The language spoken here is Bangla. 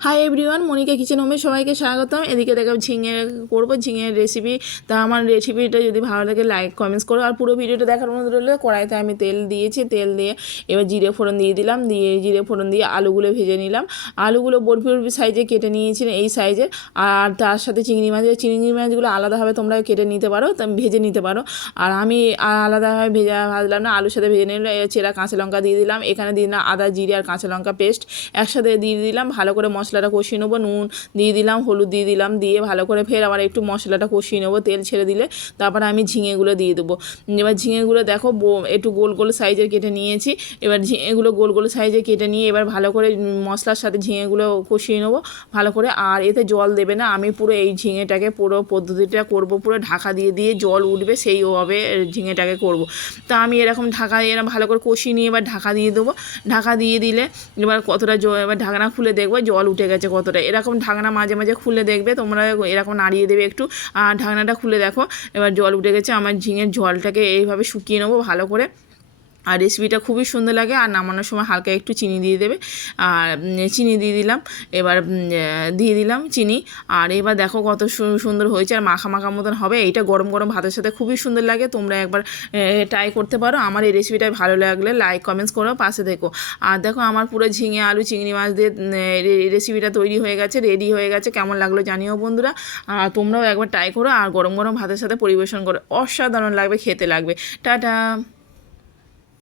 হাই এভরিওয়ান, মনিকা কিচেন হোমে সবাইকে স্বাগতম। এদিকে দেখো ঝিঙে করবো, ঝিঙের রেসিপি। তা আমার রেসিপিটা যদি ভালো লাগে লাইক কমেন্টস করো, আর পুরো ভিডিওটা দেখার মতো রইলে কড়াইতে আমি তেল দিয়েছি, তেল দিয়ে এবার জিরে ফোড়ন দিয়ে দিলাম, দিয়ে জিরে ফোড়ন দিয়ে আলুগুলো ভেজে নিলাম। আলুগুলো বরফি বরফি সাইজে কেটে নিয়েছি, এই সাইজের। আর তার সাথে চিংড়ি মাছগুলো আলাদাভাবে তোমরা কেটে নিতে পারো, ভেজে নিতে পারো। আর আমি আলাদাভাবে ভাজলাম না, আলুর সাথে ভেজে নিলাম। চেরা কাঁচা লঙ্কা দিয়ে দিলাম, এখানে দিয়ে দিলাম আদা জিরে আর কাঁচা লঙ্কা পেস্ট একসাথে দিয়ে দিলাম। ভালো করে মশলাটা কষিয়ে নেবো, নুন দিয়ে দিলাম, হলুদ দিয়ে দিলাম, দিয়ে ভালো করে ফের আবার একটু মশলাটা কষিয়ে নেবো। তেল ছেড়ে দিলে তারপরে আমি ঝিঙেগুলো দিয়ে দেবো। এবার ঝিঙেগুলো দেখো একটু গোল গোল সাইজের কেটে নিয়েছি। এবার ঝিঙেগুলো গোল গোল সাইজে কেটে নিয়ে এবার ভালো করে মশলার সাথে ঝিঙেগুলো কষিয়ে নেবো ভালো করে। আর এতে জল দেবে না, আমি পুরো এই ঝিঙেটাকে পুরো পদ্ধতিটা করব, পুরো ঢাকা দিয়ে দিয়ে জল উঠবে সেইভাবে ঝিঙেটাকে করব। তা আমি এরকম ঢাকা দিয়ে এরকম ভালো করে কষিয়ে নিয়ে এবার ঢাকা দিয়ে দেবো। ঢাকা দিয়ে দিলে এবার কতটা এবার ঢাকনা খুলে দেখবে জল উঠে গেছে কতটা। এরকম ঢাকনা মাঝে মাঝে খুলে দেখবে তোমরা, এরকম নাড়িয়ে দেবে একটু, আর ঢাকনাটা খুলে দেখো এবার জল উঠে গেছে। আমার ঝিঙের জলটাকে এইভাবে শুকিয়ে নেবো ভালো করে। আর রেসিপিটা খুবই সুন্দর লাগে। আর নামানোর সময় হালকা একটু চিনি দিয়ে দেবে, আর চিনি দিয়ে দিলাম। এবার দিয়ে দিলাম চিনি। আর এবার দেখো কত সুন্দর হয়েছে, আর মাখা মাখা মতন হবে। এইটা গরম গরম ভাতের সাথে খুবই সুন্দর লাগে, তোমরা একবার ট্রাই করতে পারো। আমার এই রেসিপিটা ভালো লাগলে লাইক কমেন্টস করো, পাশে থেকো। আর দেখো আমার পুরো ঝিঙে আলু চিংড়ি মাছ দিয়ে রেসিপিটা তৈরি হয়ে গেছে, রেডি হয়ে গেছে। কেমন লাগলো জানিও বন্ধুরা। আর তোমরাও একবার ট্রাই করো, আর গরম গরম ভাতের সাথে পরিবেশন করো, অসাধারণ লাগবে, খেতে লাগবে। টাটা।